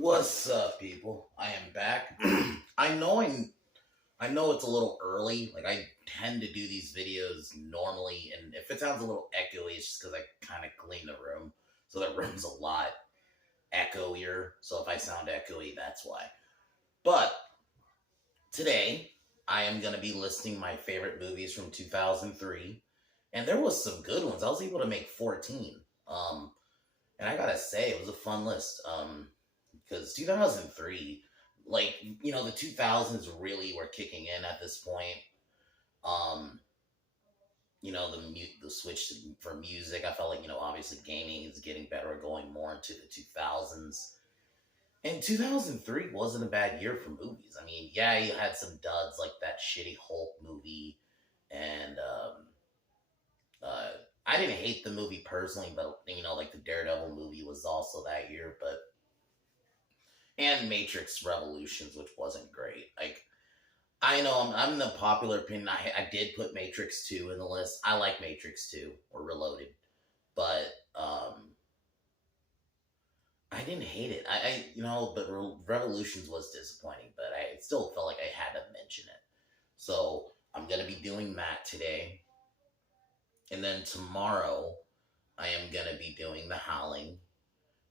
What's up, people? I am back. I know it's a little early. Like I tend to do these videos normally, and if it sounds a little echoey, it's just because I kind of clean the room, so the room's a lot echoier. So if I sound echoey, that's why. But today, I am gonna be listing my favorite movies from 2003, and there was some good ones. I was able to make 14. And I gotta say, it was a fun list. Because 2003, like, the 2000s really were kicking in at this point. Um, the switch for music. I felt like, obviously gaming is getting better, going more into the 2000s. And 2003 wasn't a bad year for movies. I mean, yeah, you had some duds like that shitty Hulk movie, and uh, I didn't hate the movie personally, but like the Daredevil movie was also that year. But and Matrix Revolutions, which wasn't great. Like I know I'm the popular opinion. I did put Matrix 2 in the list. I like Matrix 2 or Reloaded, but I didn't hate it. But Revolutions was disappointing, but I still felt like I had to mention it. So I'm gonna be doing that today, and then tomorrow I am gonna be doing The Howling.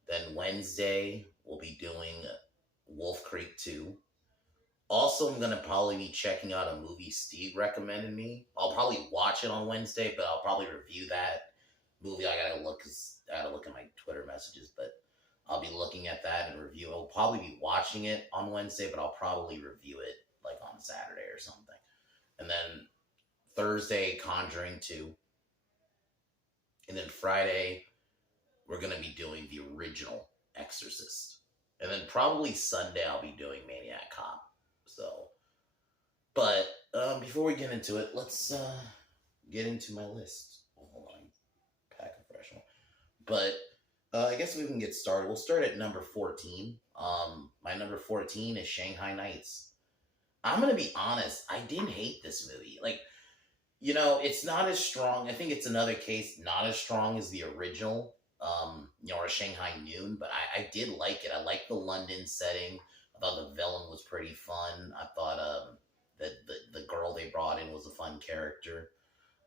Then Wednesday we'll be doing Wolf Creek 2. Also, I'm gonna probably be checking out a movie Steve recommended me. I'll probably watch it on Wednesday, but I'll probably review that movie. I gotta look at my Twitter messages, but I'll be looking at that and review. I'll probably be watching it on Wednesday, but I'll probably review it like on Saturday or something. And then Thursday, Conjuring 2. And then Friday, we're gonna be doing the original Exorcist. And then probably Sunday, I'll be doing Maniac Cop. So, but before we get into it, let's get into my list. Hold on, pack a fresh one. But I guess we can get started. We'll start at number 14. My number 14 is Shanghai Nights. I'm gonna be honest. I didn't hate this movie. Like, it's not as strong. I think it's another case not as strong as the original. Or Shanghai Noon, but I did like it. I liked the London setting. I thought the villain was pretty fun. I thought that the girl they brought in was a fun character.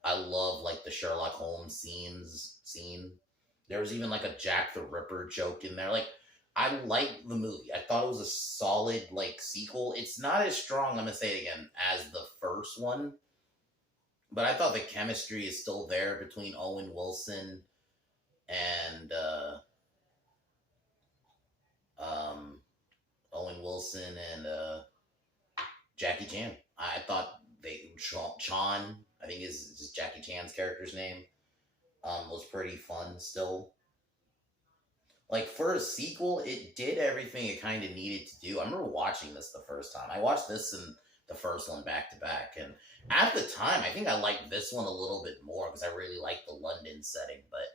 I love like the Sherlock Holmes scene. There was even like a Jack the Ripper joke in there. Like I liked the movie. I thought it was a solid like sequel. It's not as strong, I'm gonna say it again, as the first one. But I thought the chemistry is still there between Owen Wilson and Owen Wilson and Jackie Chan. I thought Chan, I think is Jackie Chan's character's name, was pretty fun still. Like for a sequel, it did everything it kind of needed to do. I remember watching this the first time. I watched this and the first one back to back, and at the time, I think I liked this one a little bit more because I really liked the London setting. But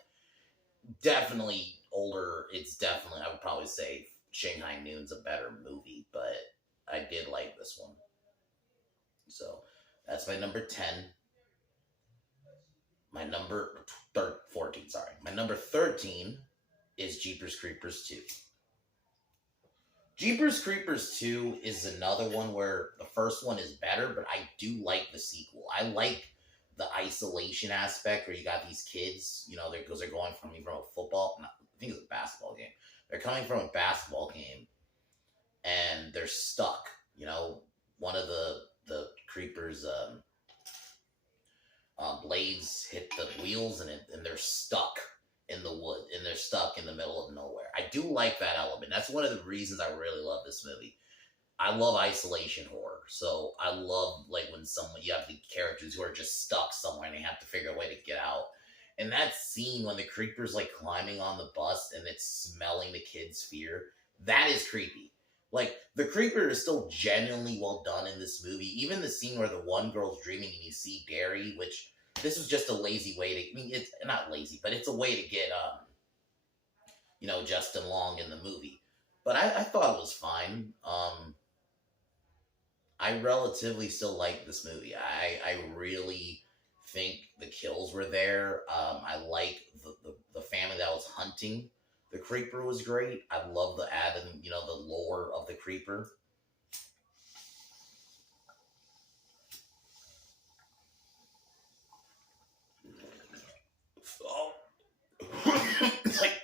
definitely older. I would probably say Shanghai Noon's a better movie, but I did like this one. So that's my number 10. My number 14, sorry. My number 13 is Jeepers Creepers 2. Jeepers Creepers 2 is another one where the first one is better, but I do like the sequel. I like the isolation aspect where you got these kids, because they're going from a football, I think it's a basketball game. They're coming from a basketball game and they're stuck. One of the creepers' blades hit the wheels and they're stuck in the wood and they're stuck in the middle of nowhere. I do like that element. That's one of the reasons I really love this movie. I love isolation horror. So I love like when you have the characters who are just stuck somewhere and they have to figure a way to get out. And that scene when the creeper's like climbing on the bus and it's smelling the kid's fear, that is creepy. Like the creeper is still genuinely well done in this movie. Even the scene where the one girl's dreaming and you see Derry, which this was just a lazy way to, it's not lazy, but it's a way to get, Justin Long in the movie. But I thought it was fine. I relatively still like this movie. I really think the kills were there. I like the family that was hunting. The Creeper was great. I love the adding, the lore of the Creeper. Oh. like,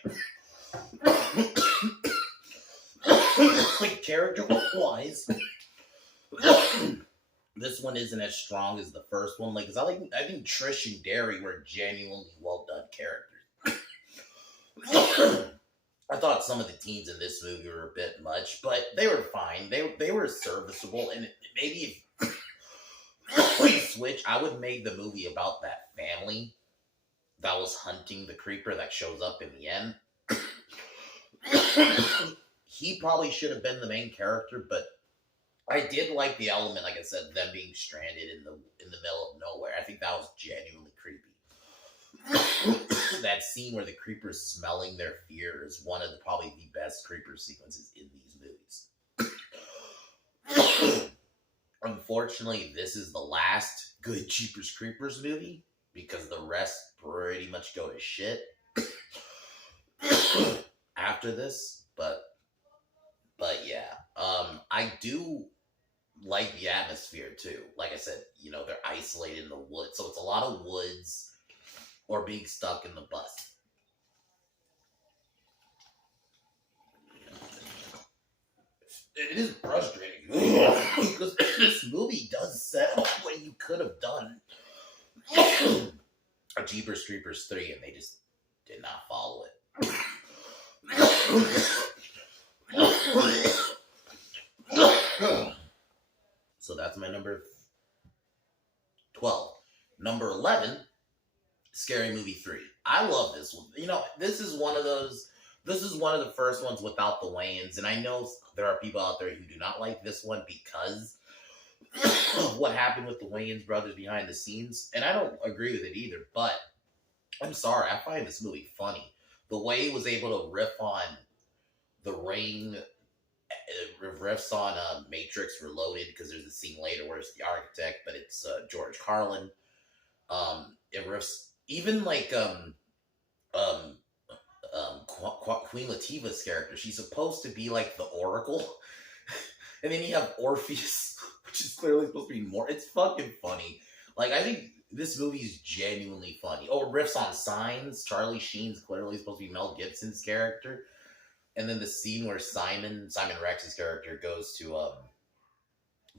like character wise, this one isn't as strong as the first one. Like, 'cause I think Trish and Derry were genuinely well done characters. I thought some of the teens in this movie were a bit much, but they were fine. They were serviceable, and maybe if we switch, I would make the movie about that family that was hunting the Creeper that shows up in the end. He probably should have been the main character, but I did like the element, like I said, them being stranded in the middle of nowhere. I think that was genuinely creepy. That scene where the Creeper's smelling their fear is one of probably the best Creeper sequences in these movies. Unfortunately, this is the last good Jeepers Creepers movie because the rest pretty much go to shit after this. But yeah, I do like the atmosphere too. Like I said, they're isolated in the woods, so it's a lot of woods or being stuck in the bus. It is frustrating because this movie does set up what you could have done a Jeepers Creepers 3, and they just did not follow it. So that's my number 12. Number 11, Scary Movie 3. I love this one. This is one of the first ones without the Wayans, and I know there are people out there who do not like this one because of what happened with the Wayans brothers behind the scenes, and I don't agree with it either, but I'm sorry, I find this movie funny. The way it was able to riff on The Ring, riffs on Matrix Reloaded, because there's a scene later where it's the architect, but it's George Carlin. It riffs even like Queen Latifah's character. She's supposed to be like the Oracle, and then you have Orpheus, which is clearly supposed to be more. It's fucking funny. Like, I think this movie is genuinely funny. Oh, riffs on Signs. Charlie Sheen's clearly supposed to be Mel Gibson's character. And then the scene where Simon Rex's character goes to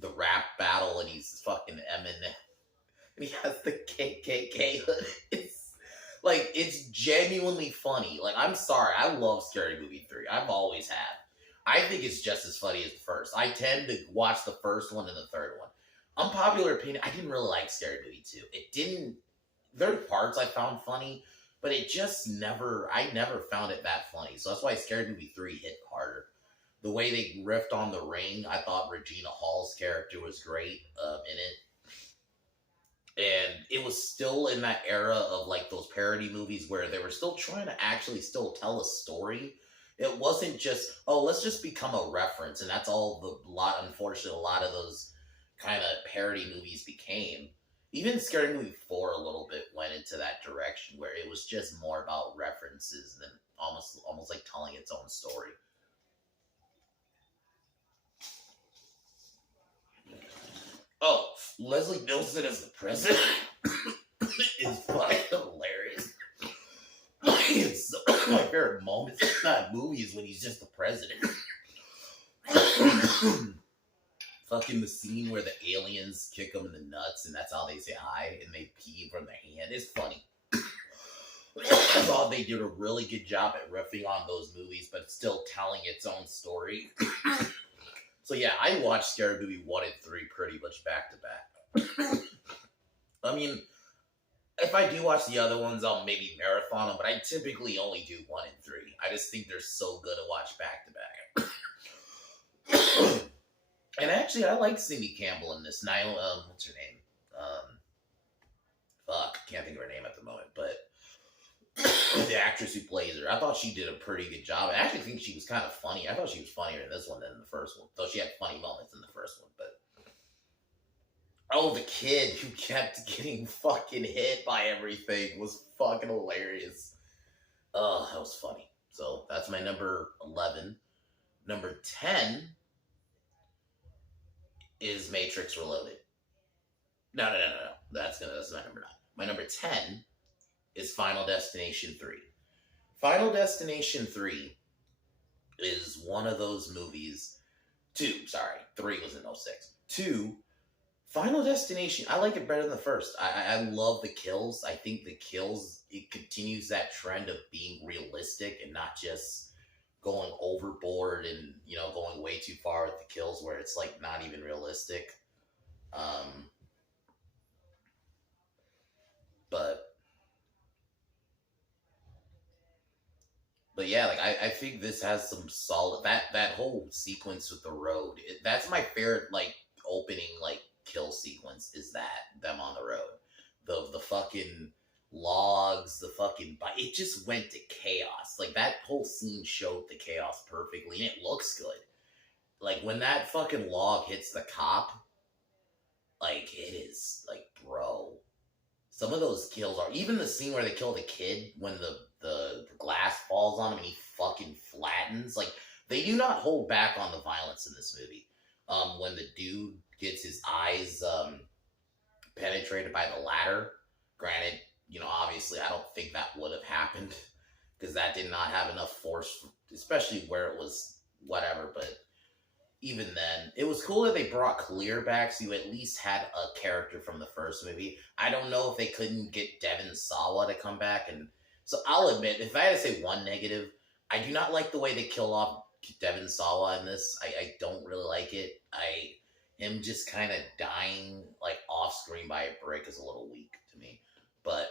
the rap battle, and he's fucking Eminem, and he has the KKK hood. It's genuinely funny. Like, I'm sorry, I love Scary Movie 3. I've always had. I think it's just as funny as the first. I tend to watch the first one and the third one. Unpopular opinion, I didn't really like Scary Movie 2. There are parts I found funny, but it just I never found it that funny. So that's why Scary Movie 3 hit harder. The way they riffed on The Ring, I thought Regina Hall's character was great in it. And it was still in that era of like those parody movies where they were still trying to actually still tell a story. It wasn't just, let's just become a reference. And that's unfortunately, a lot of those kind of parody movies became. Even Scary Movie 4 a little bit went into that direction where it was just more about references than almost like telling its own story. Oh, Leslie Nielsen as the president is fucking hilarious. It's my favorite moments in that movie is when he's just the president. Fucking the scene where the aliens kick them in the nuts, and that's how they say hi, and they pee from their hand. It's funny. I thought they did a really good job at riffing on those movies, but still telling its own story. So yeah, I watched Scary Movie 1 and 3 pretty much back to back. I mean, if I do watch the other ones, I'll maybe marathon them, but I typically only do 1 and 3. I just think they're so good to watch back to back. And actually, I like Cindy Campbell in this. What's her name? Can't think of her name at the moment, but the actress who plays her, I thought she did a pretty good job. I actually think she was kind of funny. I thought she was funnier in this one than in the first one, though she had funny moments in the first one. But the kid who kept getting fucking hit by everything was fucking hilarious. Oh, that was funny. So that's my number 11. Number 10 is Matrix Reloaded. No. That's my number 9. My number 10 is Final Destination 3. Final Destination 3 is one of those movies. 2, sorry. 3 was in '06. 2, Final Destination, I like it better than the first. I love the kills. I think the kills, it continues that trend of being realistic and not just going overboard and, going way too far with the kills where it's like not even realistic. Um, but But yeah, like I think this has some solid that whole sequence with the road. That's my favorite like opening like kill sequence is that them on the road. The fucking logs, the fucking it just went to chaos. Like that whole scene showed the chaos perfectly and it looks good. Like when that fucking log hits the cop, like it is like bro. Some of those kills are even the scene where they kill the kid when the glass falls on him and he fucking flattens. Like they do not hold back on the violence in this movie. When the dude gets his eyes penetrated by the ladder, granted, obviously I don't think that would have happened because that did not have enough force, especially where it was whatever. But even then, it was cool that they brought Clear back, so you at least had a character from the first movie. I don't know if they couldn't get Devon Sawa to come back, and so I'll admit, if I had to say one negative, I do not like the way they kill off Devon Sawa in this. I don't really like it. Him just kind of dying like off screen by a brick is a little weak to me, but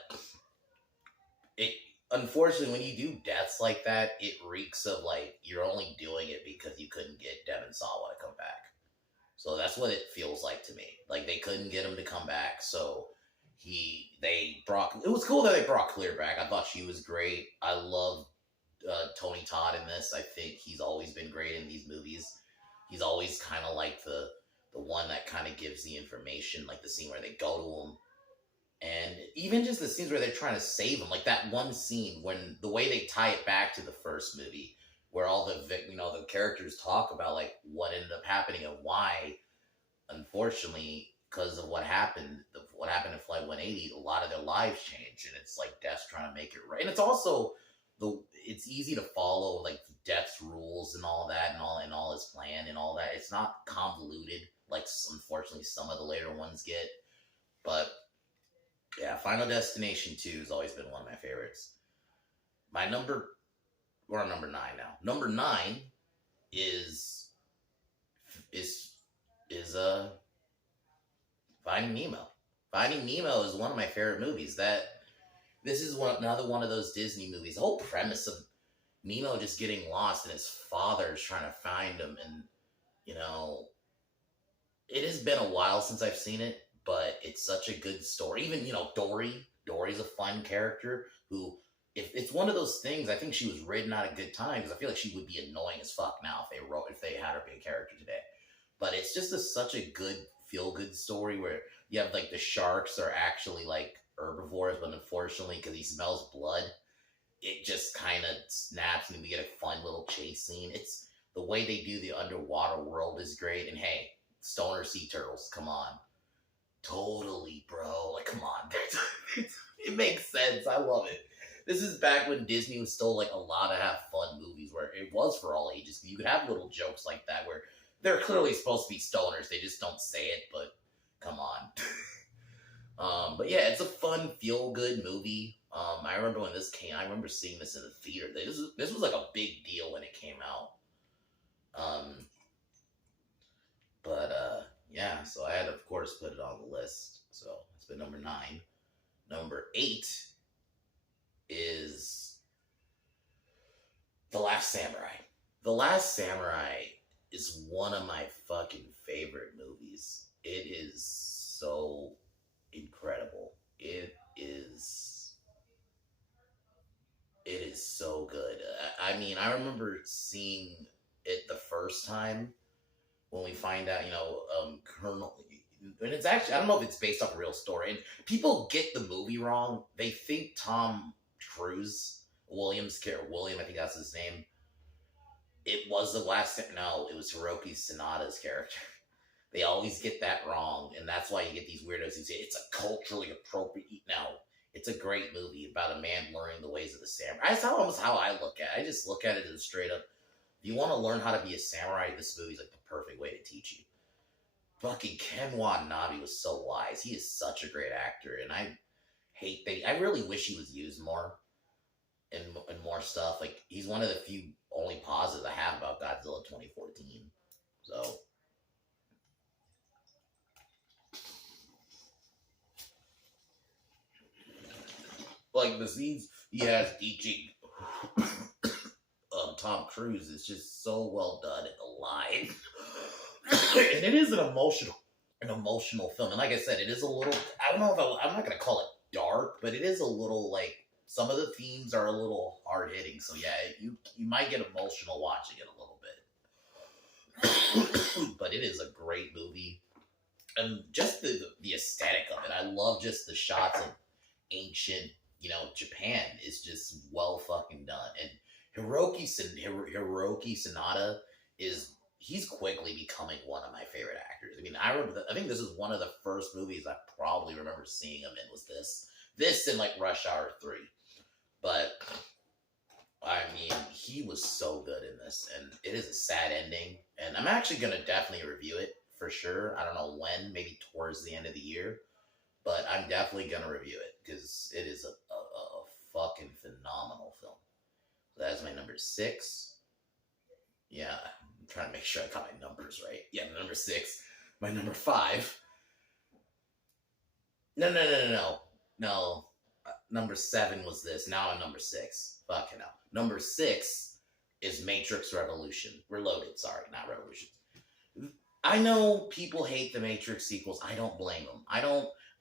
it unfortunately, when you do deaths like that, it reeks of like you're only doing it because you couldn't get Devon Sawa to come back. So that's what it feels like to me. Like they couldn't get him to come back, so they brought. It was cool that they brought Clear back. I thought she was great. I love Tony Todd in this. I think he's always been great in these movies. He's always kind of like the one that kind of gives the information, like the scene where they go to him. And even just the scenes where they're trying to save him, like that one scene when the way they tie it back to the first movie, where all the characters talk about like what ended up happening and why, unfortunately, because of what happened in Flight 180, a lot of their lives changed, and it's like Death's trying to make it right. And it's also it's easy to follow like Death's rules and all that, and all his plan and all that. It's not convoluted like unfortunately some of the later ones get, but. Yeah, Final Destination 2 has always been one of my favorites. We're on number 9 now. Number 9 is Finding Nemo. Finding Nemo is one of my favorite movies. This is another one of those Disney movies. The whole premise of Nemo just getting lost and his father's trying to find him, and it has been a while since I've seen it. But it's such a good story. Even, Dory's a fun character who, if it's one of those things, I think she was written out a good time because I feel like she would be annoying as fuck now if they had her be a character today. But it's just such a good, feel-good story where you have, like, the sharks are actually, like, herbivores, but unfortunately, because he smells blood, it just kind of snaps and we get a fun little chase scene. It's the way they do the underwater world is great. And hey, stoner sea turtles, come on. Totally, bro. Like, come on. It makes sense. I love it. This is back when Disney was still, like, a lot of have fun movies where it was for all ages. You could have little jokes like that where they're clearly supposed to be stoners. They just don't say it, but come on. But yeah, it's a fun, feel-good movie. I remember when this came, I remember seeing this in the theater. This was, like, a big deal when it came out. Yeah, so I had to, of course, put it on the list. So it's been number 9. Number 8 is The Last Samurai. The Last Samurai is one of my fucking favorite movies. It is so incredible. It is so good. I mean, I remember seeing it the first time when we find out, Colonel, and it's actually, I don't know if it's based off a real story, and people get the movie wrong. They think Tom Cruise Williams character, William, I think that's his name. It was the last. No, it was Hiroki Sanada's character. They always get that wrong, and that's why you get these weirdos who say it's a culturally appropriate. No, it's a great movie about a man learning the ways of the samurai. That's almost how I look at it. I just look at it as straight up. If you want to learn how to be a samurai, this movie's like the perfect way to teach you. Fucking Ken Watanabe was so wise. He is such a great actor, and I really wish he was used more and more stuff. Like he's one of the few only positives I have about Godzilla 2014. So like the scenes he has teaching Tom Cruise is just so well done and alive. And it is an emotional film. And like I said, it is a little, I don't know if I'm not going to call it dark, but it is a little like, some of the themes are a little hard hitting. So yeah, you might get emotional watching it a little bit. But it is a great movie. And just the aesthetic of it. I love just the shots of ancient, Japan is just well fucking done. And Hiroki Sanada he's quickly becoming one of my favorite actors. I mean, I think this is one of the first movies I probably remember seeing him in was this and like Rush Hour 3. But I mean, he was so good in this, and it is a sad ending. And I'm actually gonna definitely review it for sure. I don't know when, maybe towards the end of the year, but I'm definitely gonna review it because it is a fucking phenomenal film. So that's my number 6. Yeah, I'm trying to make sure I got my numbers right. Yeah, number 6. My number 5. No. Number 7 was this. Now I'm number 6. Fucking hell. Number 6 is Matrix Reloaded. Sorry, not Revolution. I know people hate the Matrix sequels. I don't blame them.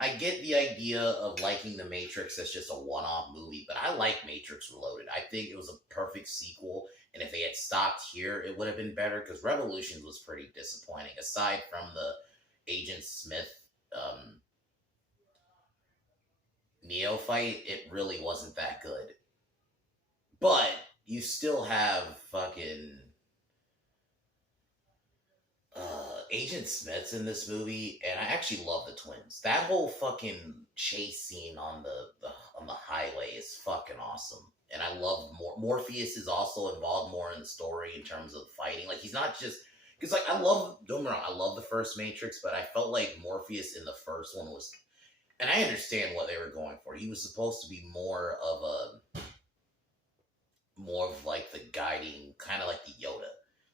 I get the idea of liking the Matrix as just a one-off movie, but I like Matrix Reloaded. I think it was a perfect sequel, and if they had stopped here, it would have been better, because Revolutions was pretty disappointing. Aside from the Agent Smith Neo fight, it really wasn't that good. But you still have fucking Agent Smith's in this movie, and I actually love the twins. That whole fucking chase scene on the highway is fucking awesome. And I love Morpheus is also involved more in the story in terms of fighting. Like he's not just because like don't get me wrong, I love the first Matrix, but I felt like Morpheus in the first one was, and I understand what they were going for. He was supposed to be more of like the guiding, kind of like the Yoda.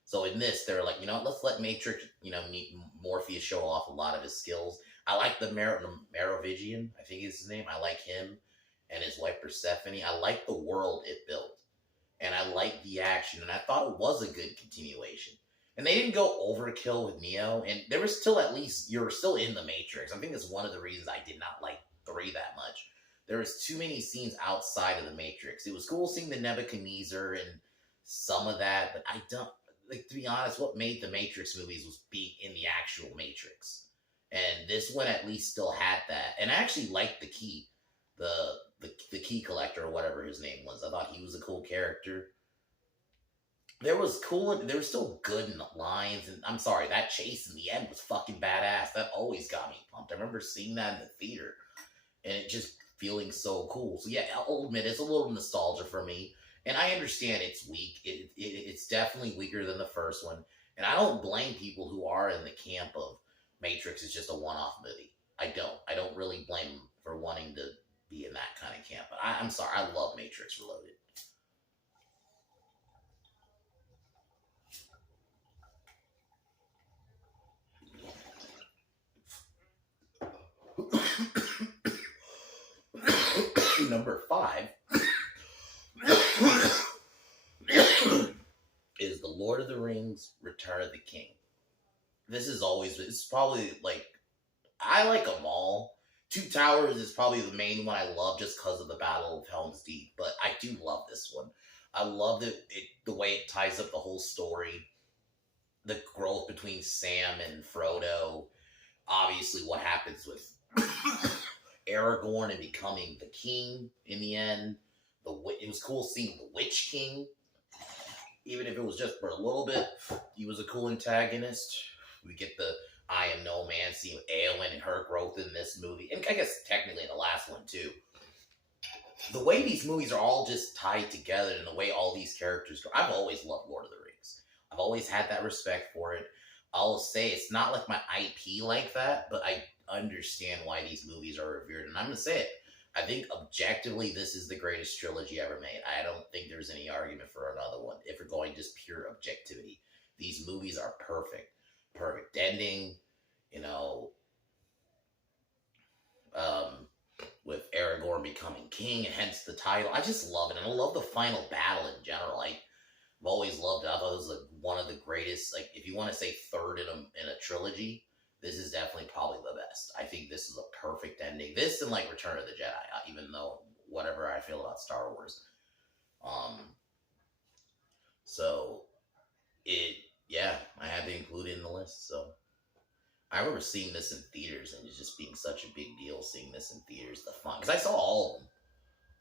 So in this, they're like, let's let Matrix, Morpheus show off a lot of his skills. I like the Merovingian, I think is his name. I like him and his wife Persephone. I like the world it built. And I like the action. And I thought it was a good continuation. And they didn't go overkill with Neo. And there was still you're still in the Matrix. I think that's one of the reasons I did not like 3 that much. There was too many scenes outside of the Matrix. It was cool seeing the Nebuchadnezzar and some of that, but I don't, like, to be honest, what made the Matrix movies was being in the actual Matrix. And this one at least still had that. And I actually liked the key. The key collector or whatever his name was. I thought he was a cool character. There was still good lines. And I'm sorry, that chase in the end was fucking badass. That always got me pumped. I remember seeing that in the theater. And it just feeling so cool. So yeah, I'll admit it's a little nostalgia for me. And I understand it's weak. It's definitely weaker than the first one. And I don't blame people who are in the camp of Matrix is just a one-off movie. I don't really blame them for wanting to be in that kind of camp. But I'm sorry, I love Matrix Reloaded. Number 5 is The Lord of the Rings, Return of the King. It's probably like, I like them all. Two Towers is probably the main one I love just because of the Battle of Helm's Deep, but I do love this one. I love the way it ties up the whole story, the growth between Sam and Frodo, obviously what happens with Aragorn and becoming the king in the end, it was cool seeing the Witch King, even if it was just for a little bit. He was a cool antagonist. We get the I Am No Man, seeing Eowyn and her growth in this movie, and I guess technically in the last one too. The way these movies are all just tied together, and the way all these characters go. I've always loved Lord of the Rings. I've always had that respect for it. I'll say it's not like my IP like that, but I understand why these movies are revered, and I'm gonna say it. I think objectively, this is the greatest trilogy ever made. I don't think there's any argument for another one. If we're going just pure objectivity, these movies are perfect. Perfect ending, you know, with Aragorn becoming king, and hence the title. I just love it, and I love the final battle in general. I've always loved it. I thought it was one of the greatest. Like, if you want to say third in a trilogy, this is definitely probably the best. I think this is a perfect ending. This and like Return of the Jedi, even though whatever I feel about Star Wars. So yeah, I had to include it in the list. So I remember seeing this in theaters and it just being such a big deal seeing this in theaters. The fun, because I saw all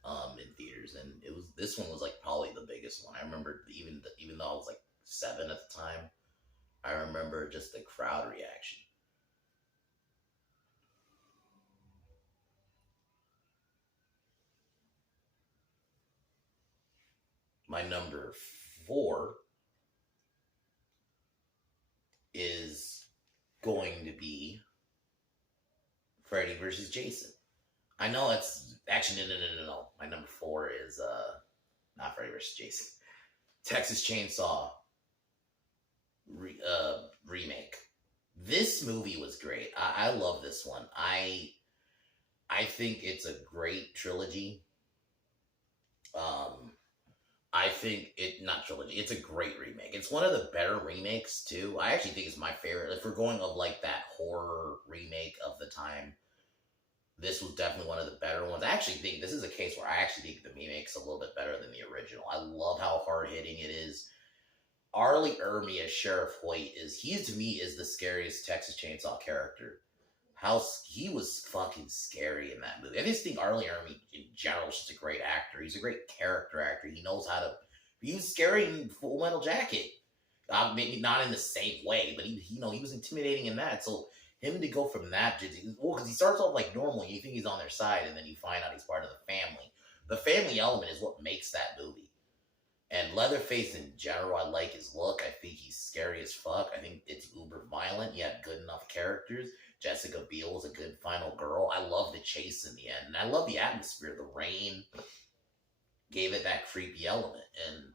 of them in theaters, and this one was like probably the biggest one. I remember even though I was like 7 at the time, I remember just the crowd reaction. My number 4 is going to be Freddy versus Jason. I know it's actually no. My number 4 is not Freddy versus Jason. Texas Chainsaw remake. This movie was great. I love this one. I think it's a great trilogy. I think it's a great remake. It's one of the better remakes too. I actually think it's my favorite. If we're going of like that horror remake of the time, this was definitely one of the better ones. I actually think this is a case where I actually think the remake's a little bit better than the original. I love how hard hitting it is. R. Lee Ermey as Sheriff Hoyt to me is the scariest Texas Chainsaw character. He was fucking scary in that movie. I just think R. Lee Ermey in general is just a great actor. He's a great character actor. He knows how to. He was scary in Full Metal Jacket. Maybe not in the same way, but he was intimidating in that. So him to go from that to because he starts off like normal, and you think he's on their side, and then you find out he's part of the family. The family element is what makes that movie. And Leatherface in general, I like his look. I think he's scary as fuck. I think it's uber violent. He had good enough characters. Jessica Biel was a good final girl. I love the chase in the end. And I love the atmosphere. The rain gave it that creepy element. And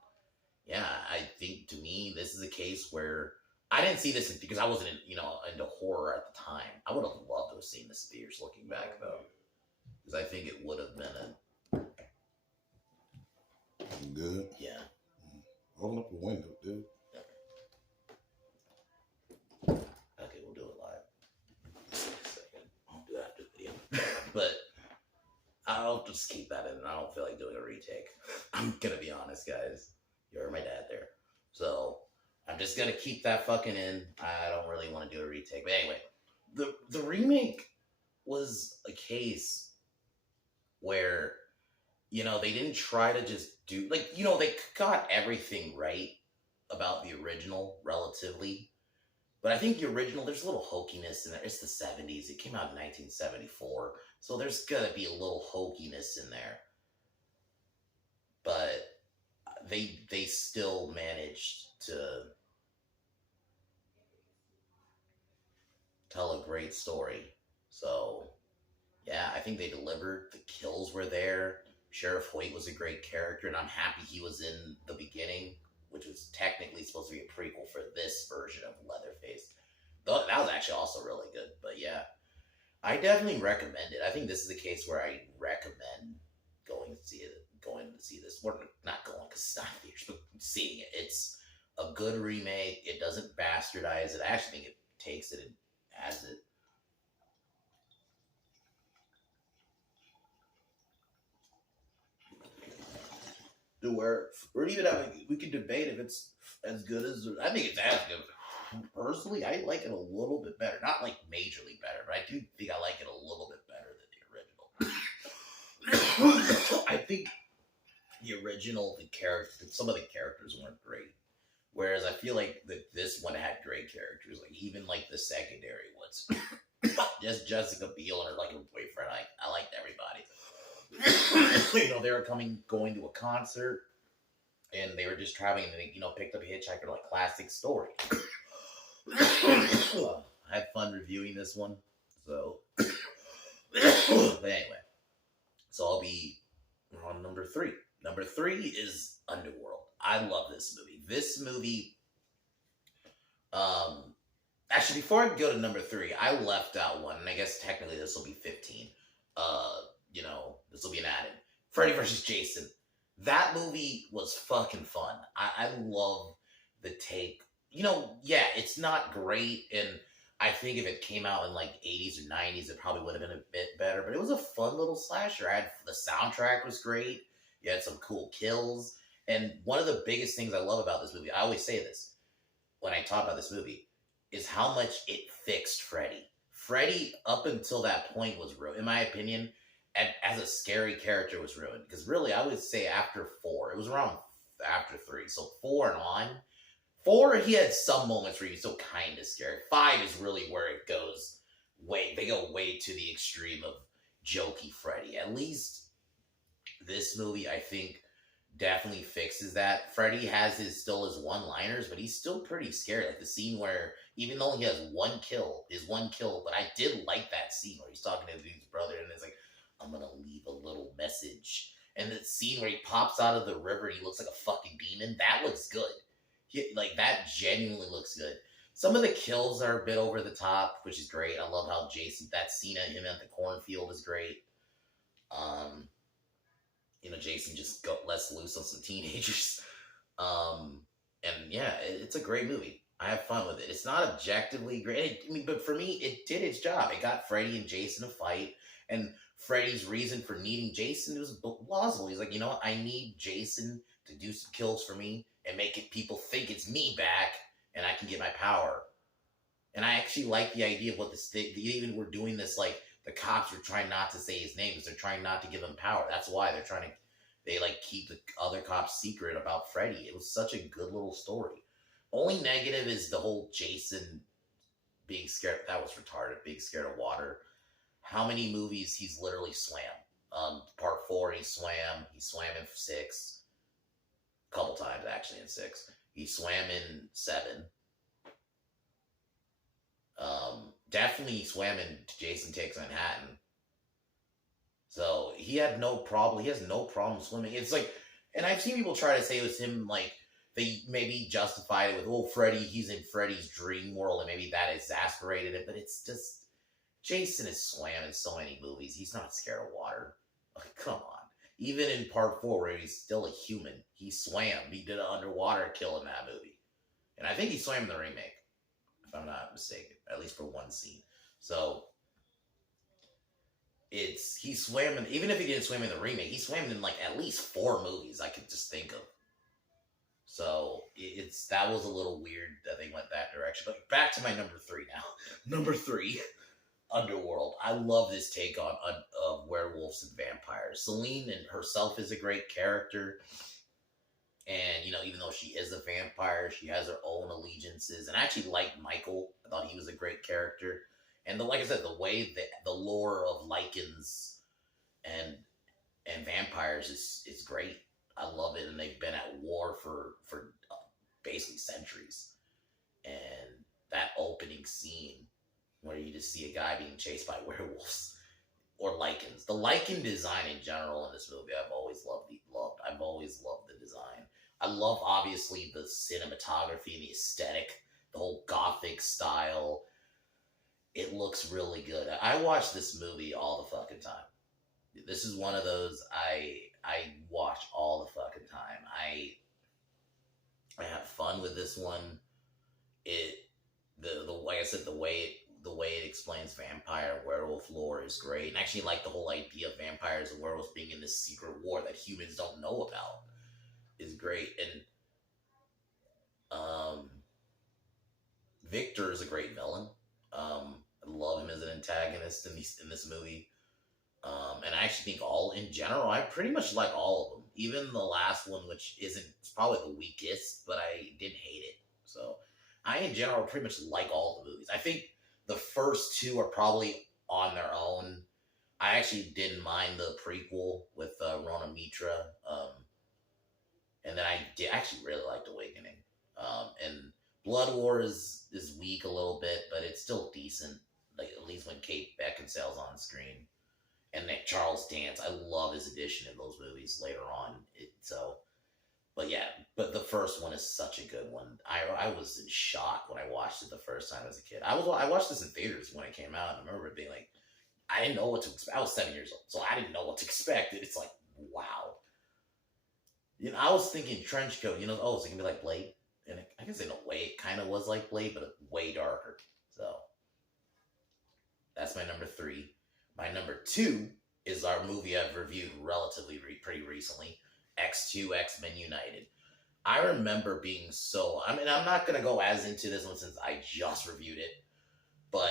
yeah, I think to me, this is a case where I didn't see this because I wasn't into horror at the time. I would have loved to have seen this in theaters looking back though. Because I think it would have been good. Yeah. Open up the window, dude. Okay, we'll do it live. Second. I'll do that after the video. But I'll just keep that in. I don't feel like doing a retake. I'm gonna be honest, guys. You heard my dad there. So I'm just gonna keep that fucking in. I don't really want to do a retake. But anyway, the remake was a case where they didn't try to just do they got everything right about the original relatively. But I think the original, there's a little hokiness in there. It's the 70s. It came out in 1974. So there's going to be a little hokiness in there. But they still managed to tell a great story. So, yeah, I think they delivered. The kills were there. Sheriff Hoyt was a great character, and I'm happy he was in the beginning, which was technically supposed to be a prequel for this version of Leatherface. That was actually also really good, but yeah. I definitely recommend it. I think this is a case where I recommend going to see this. We're not going because it's not theaters, but seeing it. It's a good remake. It doesn't bastardize it. I actually think it takes it and adds it. Or even we could debate if it's as good as. I think it's as good. Personally, I like it a little bit better. Not like majorly better, but I do think I like it a little bit better than the original. I think the original, some of the characters weren't great. Whereas I feel like this one had great characters, like even like the secondary ones. Just Jessica Biel and her like her boyfriend. I liked everybody. They were going to a concert, and they were just traveling, and they picked up a hitchhiker, like classic story. I had fun reviewing this one, so. But anyway, so I'll be on number 3. Number 3 is Underworld. I love this movie. This movie, actually, before I go to number 3, I left out one, and I guess technically this will be 15. This will be an add-in. Freddy vs. Jason. That movie was fucking fun. I love the take. Yeah, it's not great, and I think if it came out in like 80s or 90s, it probably would have been a bit better, but it was a fun little slasher. The soundtrack was great. You had some cool kills. And one of the biggest things I love about this movie, I always say this when I talk about this movie, is how much it fixed Freddy. Freddy, up until that point, was ruined, in my opinion, and as a scary character was ruined. Because really, I would say after 4, it was around after 3, so 4 and on. 4, he had some moments where he was still kind of scary. 5 is really where it goes they go way to the extreme of jokey Freddy. At least this movie, I think, definitely fixes that. Freddy has still his one-liners, but he's still pretty scary. Like the scene where, even though he has one kill, but I did like that scene where he's talking to his brother, and it's like, I'm gonna leave a little message. And the scene where he pops out of the river and he looks like a fucking demon, that looks good. That genuinely looks good. Some of the kills are a bit over the top, which is great. I love how Jason, that scene of him at the cornfield is great. Jason just lets loose on some teenagers. And yeah, it's a great movie. I have fun with it. It's not objectively great. But for me, it did its job. It got Freddy and Jason to fight, and Freddy's reason for needing Jason was plausible. He's like, I need Jason to do some kills for me and make people think it's me back, and I can get my power. And I actually like the idea of what even we're doing this, like, the cops are trying not to say his name because they're trying not to give him power. That's why they keep the other cops secret about Freddy. It was such a good little story. Only negative is the whole Jason being scared. That was retarded, being scared of water. How many movies he's literally swam? Part 4, he swam. He swam in 6. A couple times, actually, in 6. He swam in 7. Definitely swam in Jason Takes Manhattan. So he had no problem. He has no problem swimming. It's like, and I've seen people try to say it was him, like, they maybe justified it with, Freddy, he's in Freddy's dream world, and maybe that exasperated it, but it's just, Jason has swam in so many movies. He's not scared of water. Like, come on. Even in part 4, where he's still a human, he swam. He did an underwater kill in that movie. And I think he swam in the remake, if I'm not mistaken, at least for one scene. So, he swam in, even if he didn't swim in the remake, he swam in like at least 4 movies I could just think of. So, that was a little weird that they went that direction. But back to my number 3 now. Number 3. Underworld. I love this take on werewolves and vampires. Selene and herself is a great character. And, even though she is a vampire, she has her own allegiances. And I actually liked Michael. I thought he was a great character. And like I said, the way that the lore of lichens and vampires is great. I love it. And they've been at war for basically centuries. And that opening scene where you just see a guy being chased by werewolves or lichens. The lichen design in general in this movie, I've always loved. I've always loved the design. I love, obviously, the cinematography and the aesthetic, the whole gothic style. It looks really good. I watch this movie all the fucking time. This is one of those I watch all the fucking time. I have fun with this one. Like I said, the way it explains vampire and werewolf lore is great. And actually, like the whole idea of vampires and werewolves being in this secret war that humans don't know about is great. And Victor is a great villain. I love him as an antagonist in this movie. And I actually think I pretty much like all of them. Even the last one, which isn't, it's probably the weakest, but I didn't hate it. So I, in general, pretty much like all the movies. I think the first two are probably on their own. I actually didn't mind the prequel with Rona Mitra, and then I did actually really liked Awakening. And Blood War is weak a little bit, but it's still decent. Like at least when Kate Beckinsale's on screen, and Nick Charles Dance, I love his addition in those movies later on. But yeah, but the first one is such a good one. I was in shock when I watched it the first time as a kid. I watched this in theaters when it came out. And I remember it being like, I didn't know what to expect. I was 7 years old, so I didn't know what to expect. It's like, wow. I was thinking trench coat. Oh, is it gonna be like Blade? And I guess in a way, it kind of was like Blade, but way darker. So that's my number 3. My number 2 is our movie I've reviewed relatively pretty recently, X2 X-Men United. I remember being I'm not going to go as into this one since I just reviewed it, but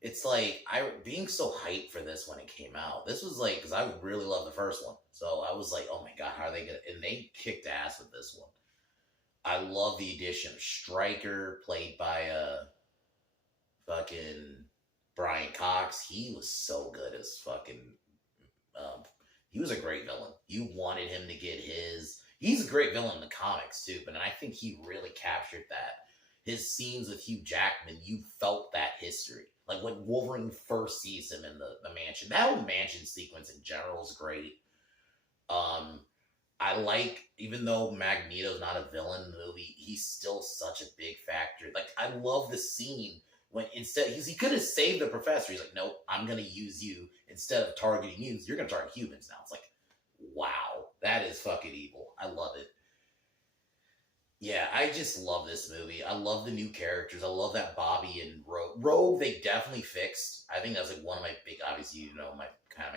it's like, being so hyped for this when it came out. This was like, because I really love the first one. So I was like, oh my God, how are they going to, and they kicked ass with this one. I love the addition of Stryker, played by fucking Brian Cox. He was so good as fucking, he was a great villain. You wanted him to get he's a great villain in the comics too, but I think he really captured that. His scenes with Hugh Jackman, you felt that history. Like when Wolverine first sees him in the mansion. That whole mansion sequence in general is great. I like, even though Magneto's not a villain in the movie, he's still such a big factor. Like, I love the scene when he could have saved the professor. He's like, nope, I'm going to use you. Instead of targeting humans, you're going to target humans now. It's like, wow, that is fucking evil. I love it. Yeah, I just love this movie. I love the new characters. I love that Bobby and Rogue, they definitely fixed. I think that's like one of my big, obviously, my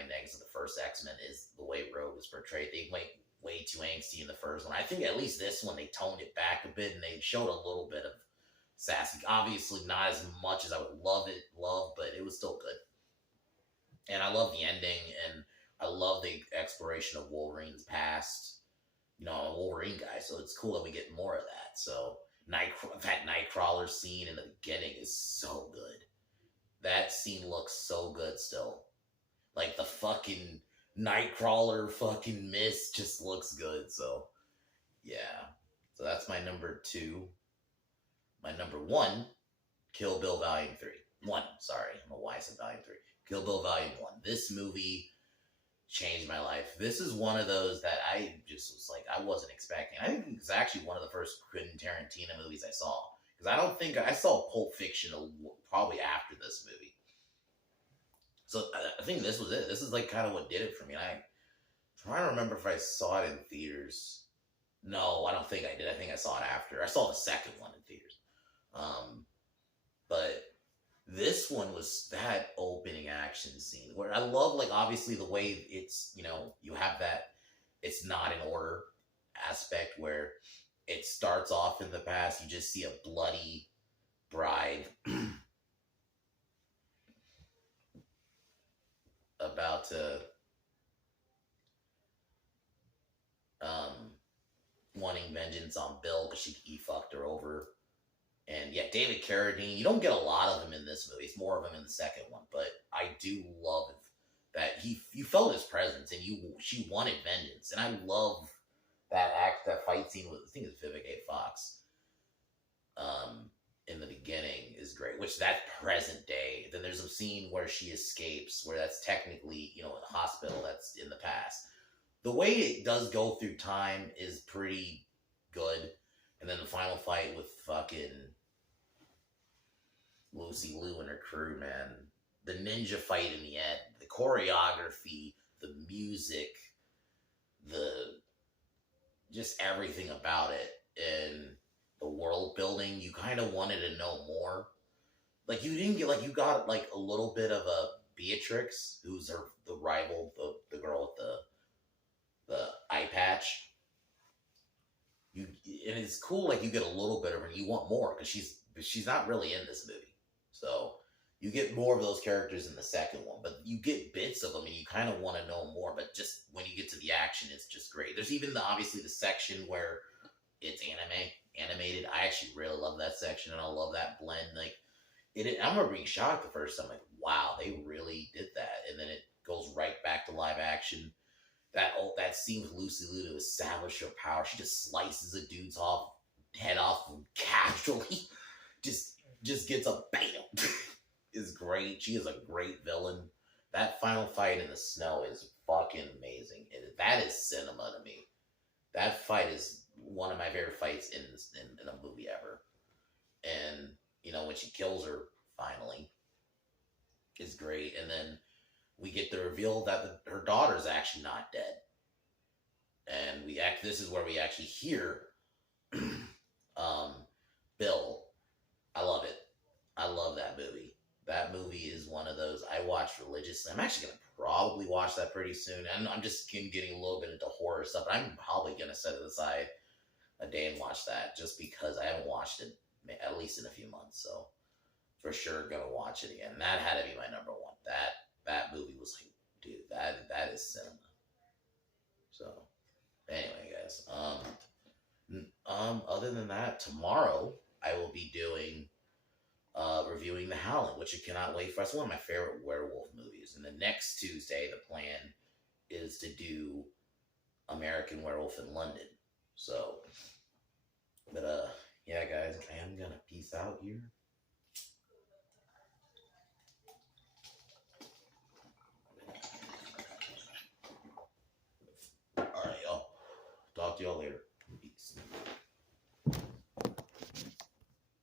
negatives of the first X-Men is the way Rogue was portrayed. They went way too angsty in the first one. I think at least this one, they toned it back a bit and they showed a little bit of sassy. Obviously not as much as I would love, but it was still good. And I love the ending, and I love the exploration of Wolverine's past. I'm a Wolverine guy, so it's cool that we get more of that. So that Nightcrawler scene in the beginning is so good. That scene looks so good still. Like the fucking Nightcrawler fucking mist just looks good. So yeah. So that's my number 2. My number 1, Kill Bill Volume 3. 1, sorry. I don't know why I said Volume 3. Kill Bill Volume 1. This movie changed my life. This is one of those that I just was like, I wasn't expecting. I think it's actually one of the first Quentin Tarantino movies I saw. Because I don't think, I saw Pulp Fiction probably after this movie. So I think this was it. This is like kind of what did it for me. I'm trying to remember if I saw it in theaters. No, I don't think I did. I think I saw it after. I saw the second one in theaters. But this one was that opening action scene where I love, like, obviously the way it's, you have that it's not in order aspect where it starts off in the past. You just see a bloody bride about to wanting vengeance on Bill because he fucked her over. And yeah, David Carradine, you don't get a lot of him in this movie. It's more of him in the second one, but I do love that you felt his presence and she wanted vengeance. And I love that fight scene with, I think it's Vivica Fox in the beginning is great, which that present day. Then there's a scene where she escapes, where that's technically, in the hospital, that's in the past. The way it does go through time is pretty good. And then the final fight with fucking Lucy Liu and her crew, man. The ninja fight in the end, the choreography, the music, just everything about it, and the world building, you kind of wanted to know more. Like, you didn't get, like, you got, like, a little bit of a Beatrix, who's the rival, the girl with the eye patch. And it's cool, like, you get a little bit of her, and you want more, because she's not really in this movie. So, You get more of those characters in the second one, but you get bits of them and you kind of want to know more. But just when you get to the action, it's just great. There's even obviously the section where it's animated. I actually really love that section, and I love that blend. Like I remember being shocked the first time, like, wow, they really did that. And then it goes right back to live action. That scene with Lucy Liu to establish her power, she just slices a dude's head off casually, just gets a bam. Is great. She is a great villain. That final fight in the snow is fucking amazing. That is cinema to me. That fight is one of my favorite fights in a movie ever. And when she kills her finally, is great. And then we get the reveal that her daughter's actually not dead. And this is where we actually hear Bill. I love it. I love that movie. That movie is one of those I watch religiously. I'm actually going to probably watch that pretty soon. And I'm just getting a little bit into horror stuff. But I'm probably going to set it aside a day and watch that just because I haven't watched it at least in a few months. So for sure going to watch it again. And that had to be my number one. That movie was like, dude, that is cinema. So anyway, guys, other than that, tomorrow I will be doing reviewing The Howling, which I cannot wait for. It's one of my favorite werewolf movies. And the next Tuesday, the plan is to do American Werewolf in London. So, but yeah, guys, I am gonna peace out here. All right, y'all. Talk to y'all later.